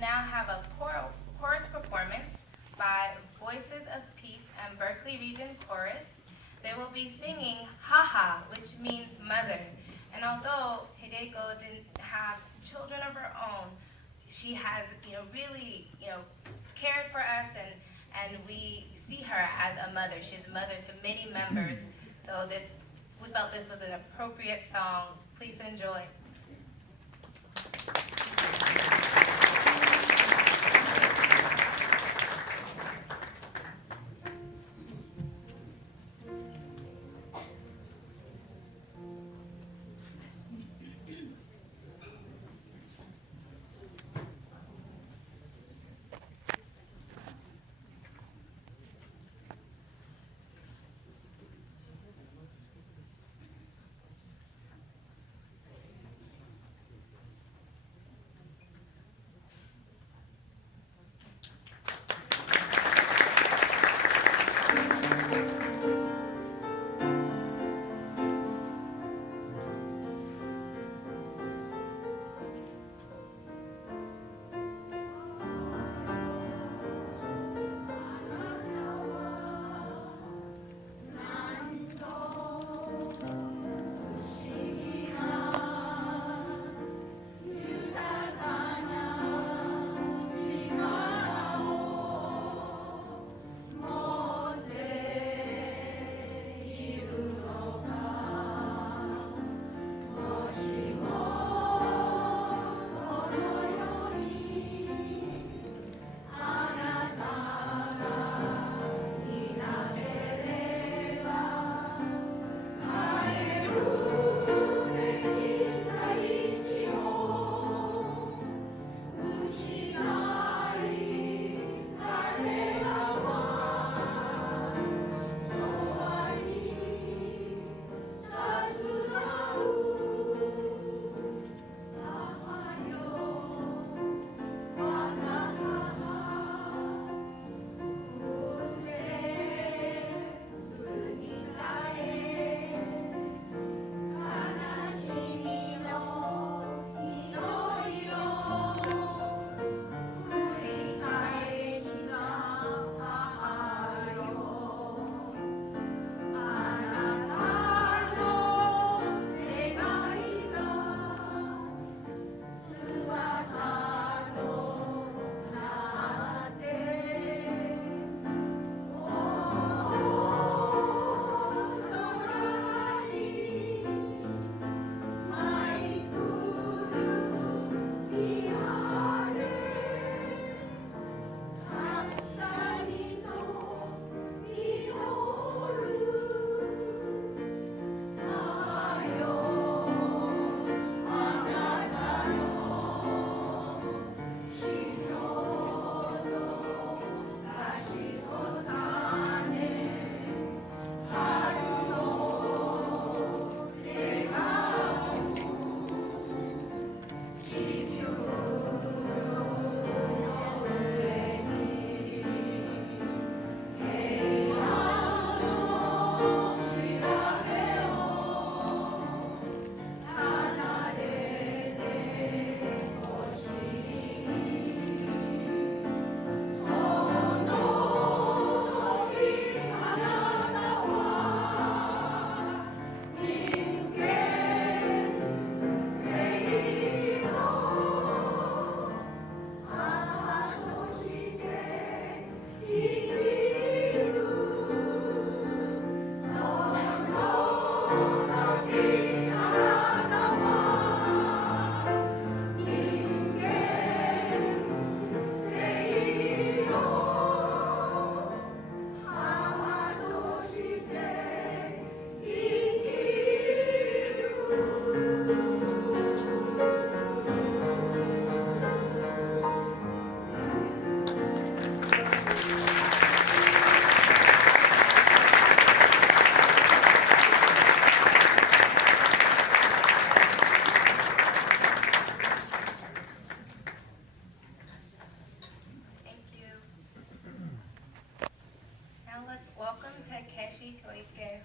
now have a chorus performance by Voices of Peace and Berkeley Region Chorus. They will be singing Haha, which means mother. And although Hideko didn't have children of her own, she has, really, cared for us, and we see her as a mother. She's a mother to many members. So we felt this was an appropriate song. Please enjoy.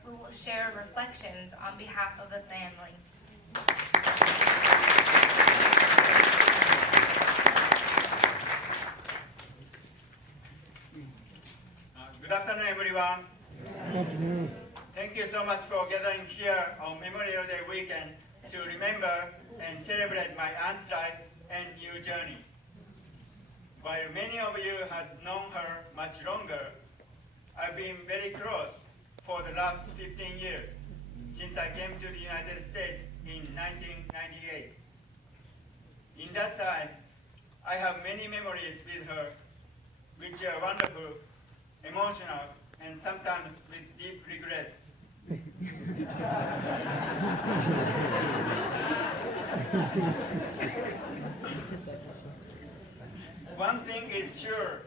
Who will share reflections on behalf of the family. Good afternoon, everyone. Good afternoon. Thank you so much for gathering here on Memorial Day weekend to remember and celebrate my aunt's life and new journey. While many of you have known her much longer, I've been very close for the last 15 years, since I came to the United States in 1998. In that time, I have many memories with her, which are wonderful, emotional, and sometimes with deep regrets. One thing is sure,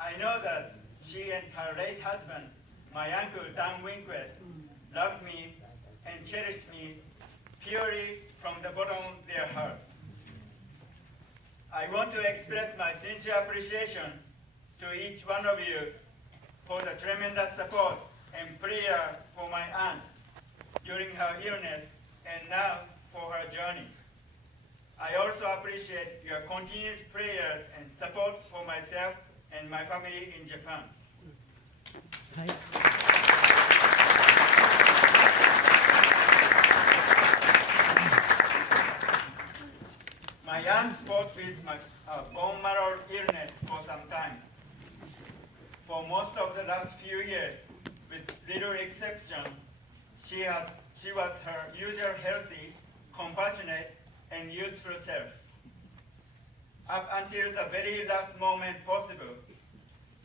I know that she and her late husband, my uncle Dan Winquist, loved me and cherished me purely from the bottom of their hearts. I want to express my sincere appreciation to each one of you for the tremendous support and prayer for my aunt during her illness and now for her journey. I also appreciate your continued prayers and support for myself and my family in Japan. My aunt fought with bone marrow illness for some time. For most of the last few years, with little exception, she was her usual healthy, compassionate, and useful self. Up until the very last moment possible,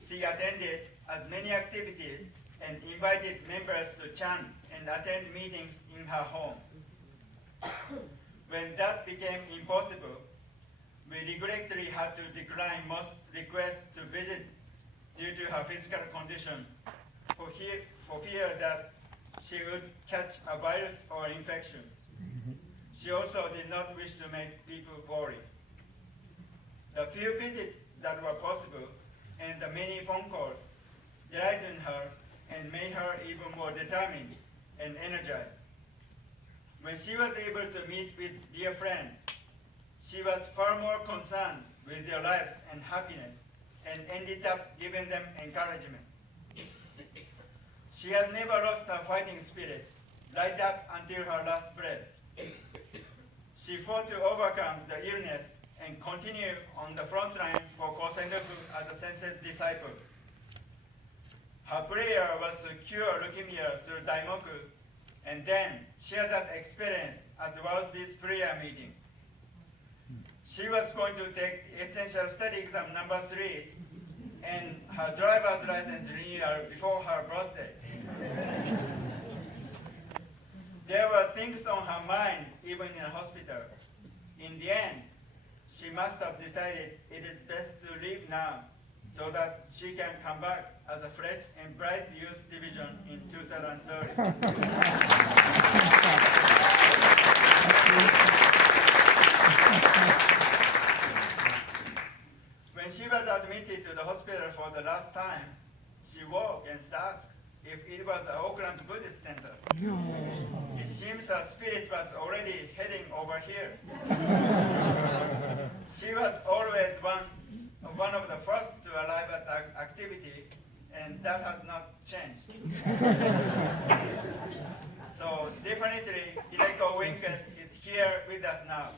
she attended as many activities and invited members to chant and attend meetings in her home. When that became impossible, we regretfully had to decline most requests to visit due to her physical condition for fear that she would catch a virus or infection. She also did not wish to make people worry. The few visits that were possible and the many phone calls delighted her and made her even more determined and energized. When she was able to meet with dear friends, she was far more concerned with their lives and happiness and ended up giving them encouragement. She had never lost her fighting spirit, right up until her last breath. She fought to overcome the illness and continue on the front line for Kosendefu as a sensei's disciple. Her prayer was to cure leukemia through Daimoku, and then share that experience at the World Peace Prayer meeting. She was going to take Essential Study Exam number 3 and her driver's license renewal before her birthday. There were things on her mind even in the hospital. In the end, she must have decided it is best to leave now so that she can come back as a fresh and bright youth division in 2030. When she was admitted to the hospital for the last time, she woke and asked if it was the Auckland Buddhist Center. It seems her spirit was already heading over here. She was always one of the first to arrive at the activity, and that has not changed. So definitely, Hideko Winquist is here with us now.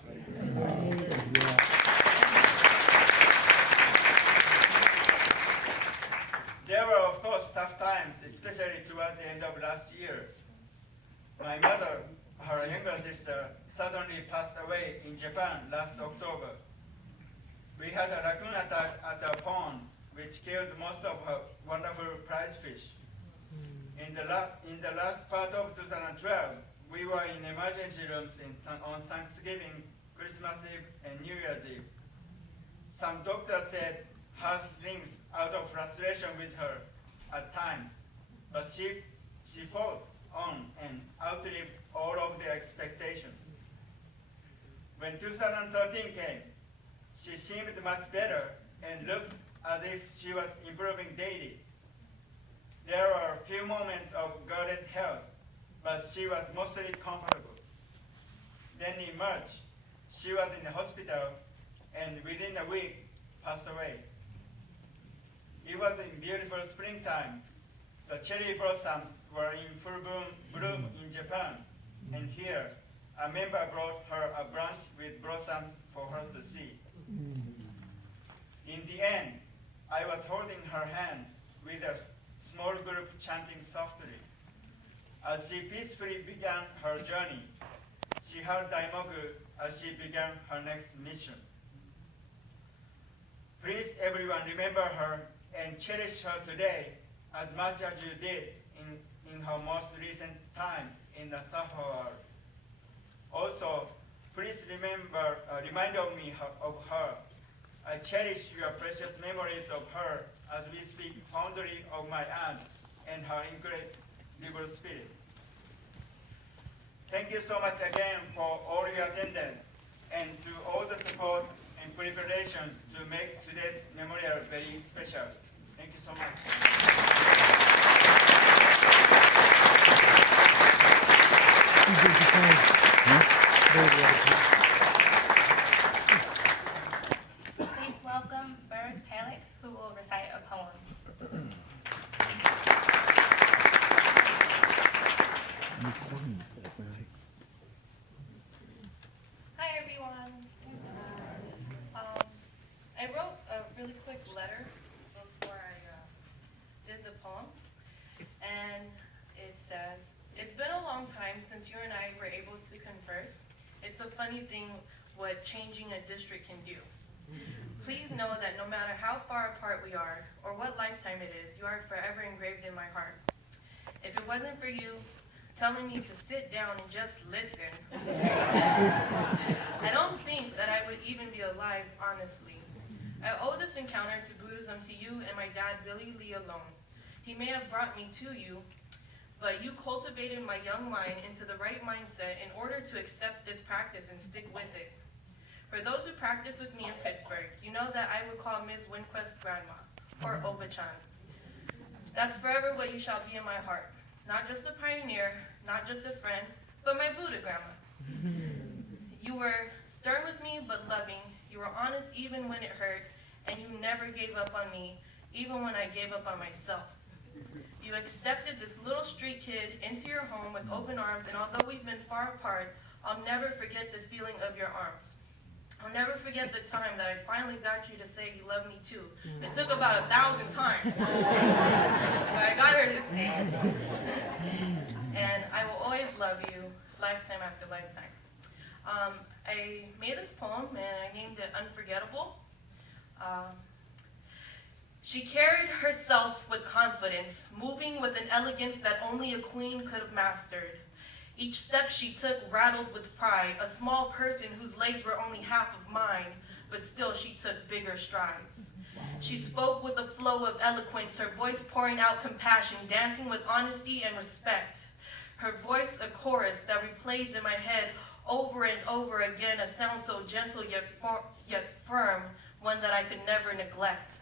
There were, of course, tough times, especially toward the end of last year. My mother, her younger sister, suddenly passed away in Japan last October. We had a raccoon attack at a pond, which killed most of her wonderful prize fish. In the last part of 2012, we were in emergency rooms on Thanksgiving, Christmas Eve, and New Year's Eve. Some doctors said harsh things out of frustration with her at times, but she fought on and outlived all of their expectations. When 2013 came, she seemed much better and looked as if she was improving daily. There were a few moments of guarded health, but she was mostly comfortable. Then in March, she was in the hospital and within a week passed away. It was in beautiful springtime. The cherry blossoms were in full bloom in Japan, and here, a member brought her a branch with blossoms for her to see. In the end, I was holding her hand with a small group chanting softly. As she peacefully began her journey, she held Daimoku as she began her next mission. Please everyone remember her and cherish her today as much as you did in her most recent time in the Saho world. Also, please remind me of her. I cherish your precious memories of her as we speak fondly of my aunt and her incredible spirit. Thank you so much again for all your attendance and to all the support and preparations to make today's memorial very special. Thank you so much. Please welcome Berg Palik, who will recite a poem. Hi everyone. I wrote a really quick letter before I did the poem, and it says, "It's been a long time since you and I were able to converse. It's a funny thing what changing a district can do. Please know that no matter how far apart we are, or what lifetime it is, you are forever engraved in my heart. If it wasn't for you telling me to sit down and just listen, I don't think that I would even be alive, honestly. I owe this encounter to Buddhism to you and my dad, Billy Lee, alone. He may have brought me to you, but you cultivated my young mind into the right mindset in order to accept this practice and stick with it. For those who practice with me in Pittsburgh, you know that I would call Ms. Winquist grandma, or Oba-chan. That's forever what you shall be in my heart. Not just a pioneer, not just a friend, but my Buddha grandma. You were stern with me, but loving. You were honest even when it hurt, and you never gave up on me, even when I gave up on myself. You accepted this little street kid into your home with open arms, and although we've been far apart, I'll never forget the feeling of your arms. I'll never forget the time that I finally got you to say you love me too. It took about 1,000 times, but I got her to say it. And I will always love you, lifetime after lifetime. I made this poem and I named it Unforgettable. She carried herself with confidence, moving with an elegance that only a queen could have mastered. Each step she took rattled with pride, a small person whose legs were only half of mine, but still she took bigger strides. She spoke with a flow of eloquence, her voice pouring out compassion, dancing with honesty and respect. Her voice a chorus that replays in my head over and over again, a sound so gentle yet firm, one that I could never neglect.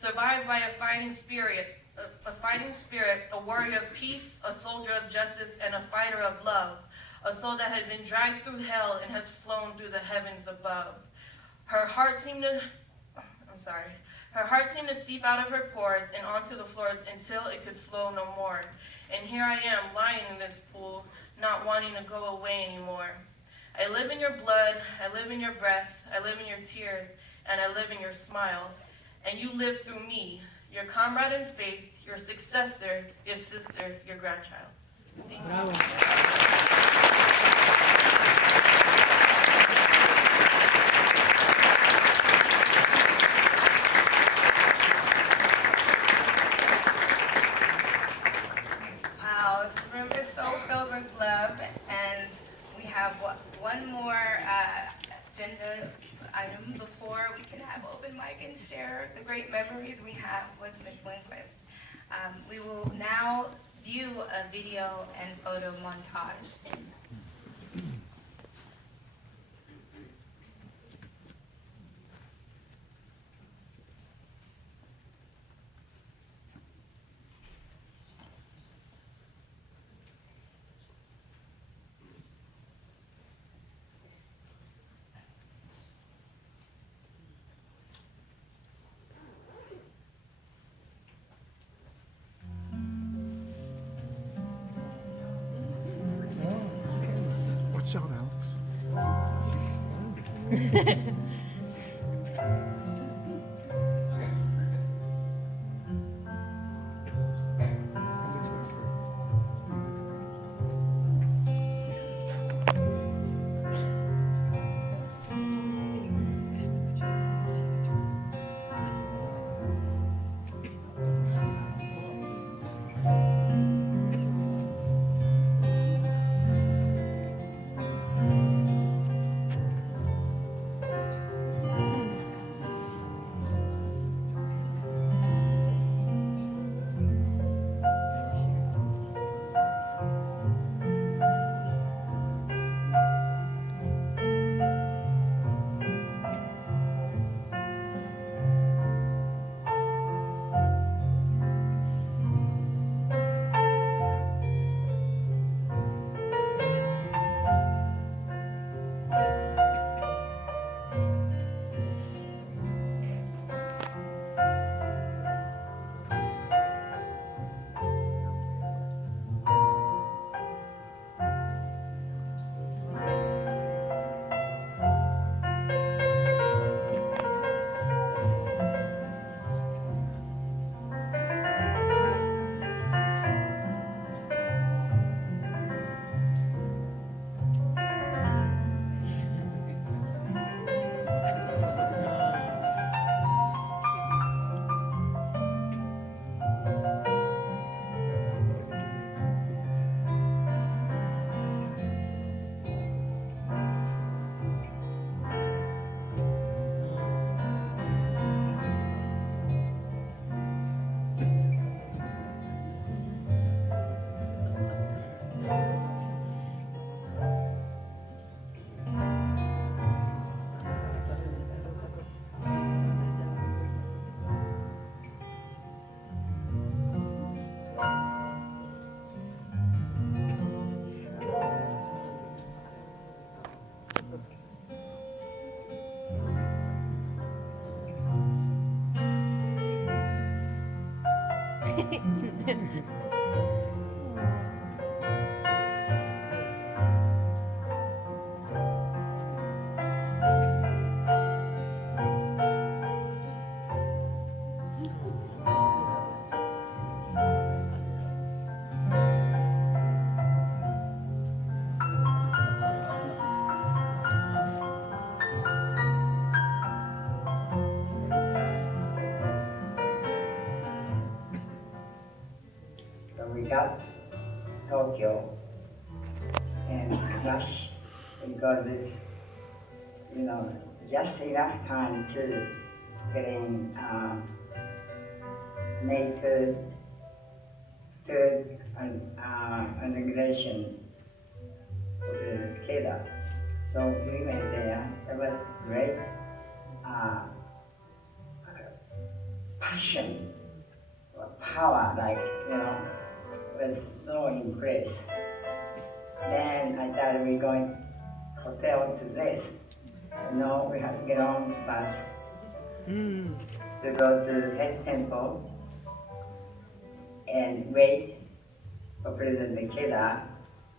Survived by a fighting spirit, a warrior of peace, a soldier of justice, and a fighter of love, a soul that had been dragged through hell and has flown through the heavens above. Her heart seemed to seep out of her pores and onto the floors until it could flow no more. And here I am, lying in this pool, not wanting to go away anymore. I live in your blood, I live in your breath, I live in your tears, and I live in your smile. And you live through me, your comrade in faith, your successor, your sister, your grandchild. Thank you. Wow, this room is so filled with love, and we have one more agenda item before we can have open mic and share the great memories we have with Ms. Winquist. We will now view a video and photo montage. So we got Tokyo and rush because it's, just enough time to get in May 3rd inauguration of the Takeda. So we went there. It was great passion or power, was so impressed. Then I thought we going hotel to rest. We have to get on bus to go to head temple and wait for President Ikeda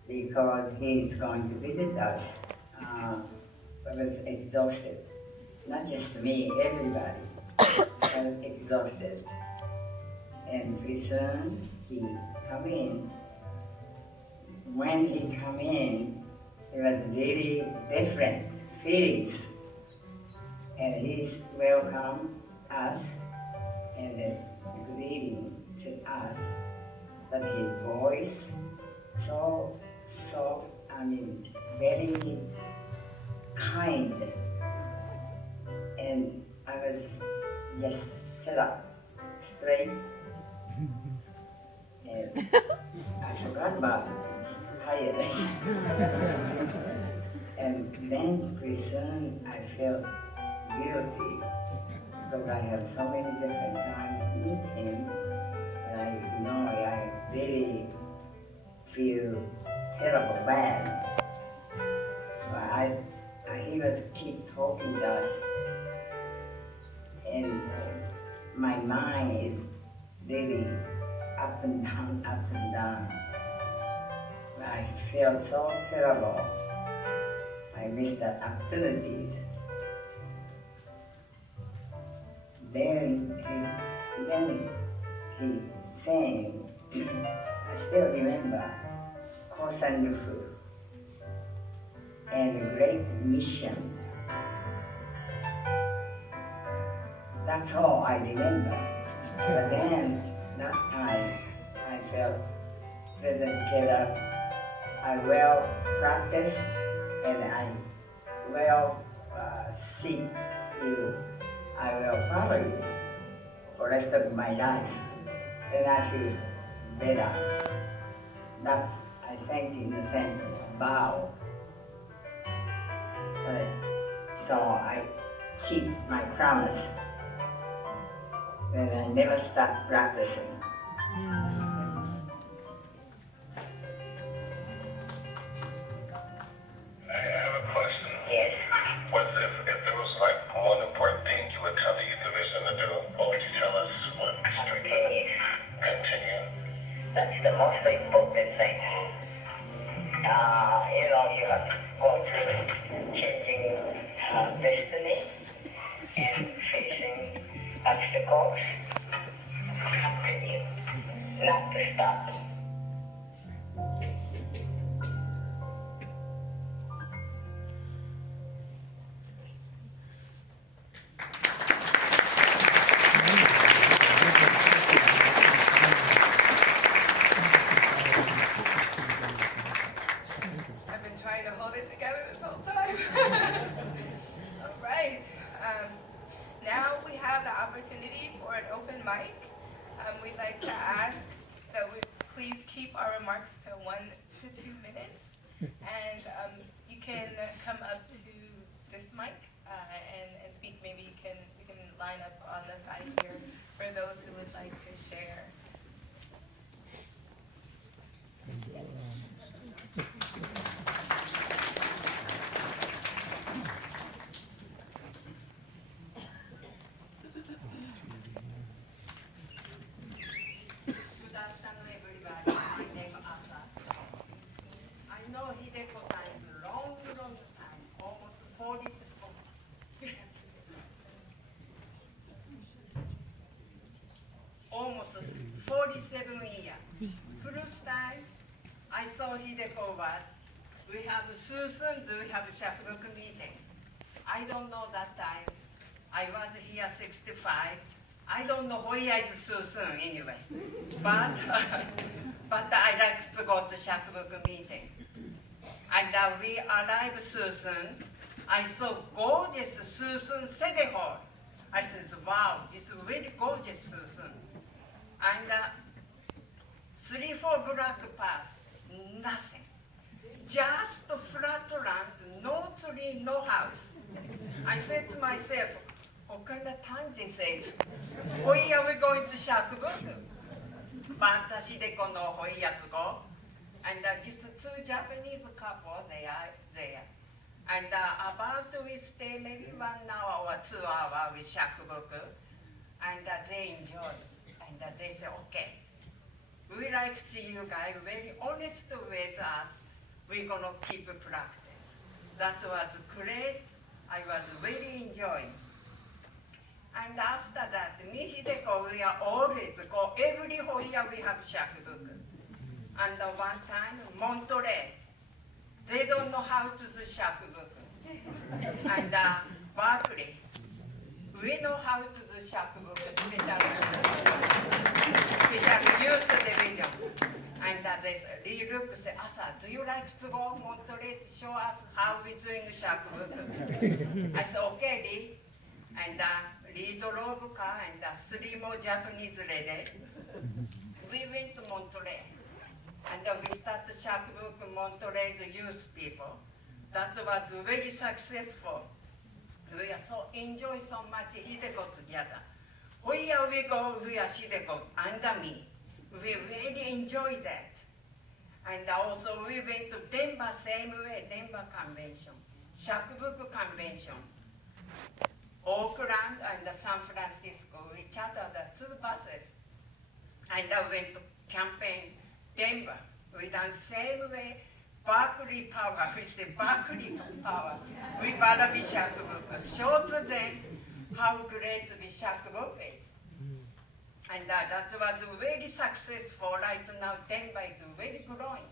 because he's going to visit us. I was exhausted. Not just me, everybody was exhausted. And pretty soon he come in. When he come in, it was really different feelings. And he's welcome us and greeting to us. But his voice, so soft, very kind. And I was just set up straight. And I forgot about tiredness. And then pretty soon I felt guilty because I have so many different times to meet him. And I really feel terrible bad. But he was keep talking to us. And my mind is really up and down, up and down. I feel so terrible. I missed the opportunities Then he sang, I still remember, Kosandufu and Great Mission. That's all I remember. But then, that time, I felt President Keda, I well practice and I will seek you. I will follow you for the rest of my life. Then I feel better. That's, I think, in a sense, it's vow. So I keep my promise. And I never stop practicing. I have a question. Yes. What's if there was like one important thing you would tell the youth division to do, what would you tell us? What Continue. continue? That's the most important thing. You have to go through changing destiny and facing obstacles. Continue, not to stop. I've been trying to hold it together this whole time. All right. Now we have the opportunity for an open mic. We'd like to ask that we please keep our remarks to 1 to 2 minutes. And you can come up to this mic and speak. Maybe we can line up on the side here for those who would like to share. Good afternoon, everybody. My name is Asa. I know Hideko-san is a long time, almost 40, almost 47 years. First time I saw Hideko was, we have soon we have a shakuroku meeting. I don't know that time. I was here 65. I don't know where is so soon anyway. But I like to go to shakuroku meeting. And we arrived so soon. I saw gorgeous Susan City Hall. I said, wow, this is really gorgeous Susan. And 3-4 block pass, nothing. Just flat land, no tree, no house. I said to myself, what kind of time this is? Where are we going to Shakubuku? But Hideko know where to go. And just 2 Japanese couple, they are there. And about we stay maybe 1 hour or 2 hours with Shakubuku. And they enjoy. And they say, okay, we like to you guys, very honest with us. We're going to keep practice. That was great. I was really enjoying. And after that, me Hideko, we are always go everywhere we have shakubuku. And one time, Monterey, they don't know how to do shakubuku. And Berkeley, we know how to do shakubuku, special youth division. And they look say, Asa, do you like to go Monterey to show us how we're doing shakubuku? I said, okay, Lee. And Lee drove car and 3 more Japanese ladies. We went to Monterey. And we started shakubuku Monterey, the youth people. That was very successful. We are so enjoy so much Hideko together. Where we go, we are Hideko under me. We really enjoy that. And also we went to Denver same way, Denver Convention, Shakubuku Convention, Oakland and San Francisco. We chartered 2 buses. And I went to campaign Denver. We done same way, Berkeley Power. We say Berkeley Power. We gotta be Shakubuku. Short day, how great the shakuboku is. And that was very successful. Right now, Denver is very growing.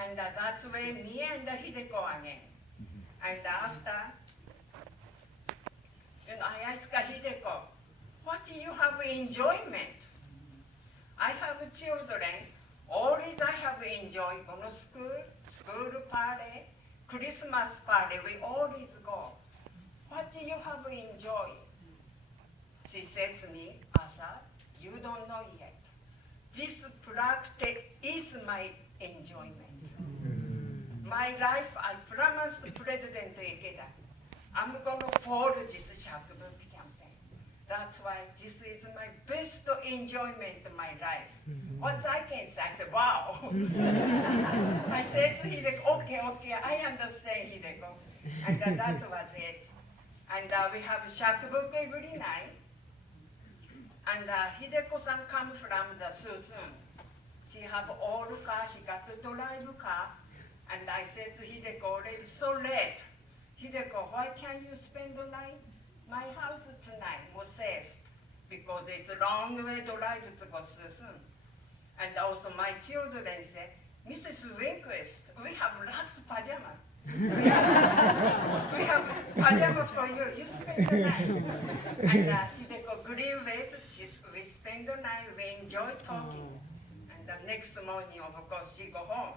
And that way, me and Hideko again. And after, I asked Hideko, what do you have enjoyment? I have children. Always I have enjoyed going to school party, Christmas party. We always go. What do you have enjoyed? She said to me, Asa, you don't know yet. This practice is my enjoyment. My life, I promised President Ikeda, I'm going to follow this shakuboku campaign. That's why this is my best enjoyment of my life. What I can say, I said, wow. I said to Hideko, okay, I understand, Hideko. And that was it. And we have shakuboku every night. And Hideko-san come from the Susun. She have all car, she got to drive car. And I said to Hideko, already so late. Hideko, why can't you spend the night my house tonight, more safe? Because it's a long way to drive to go Susun. And also my children said, Mrs. Winquist, we have lots of pajama. We have pajama for you. You spend the night. And Hideko agree with. We spend the night. We enjoy talking. And the next morning, of course, she go home.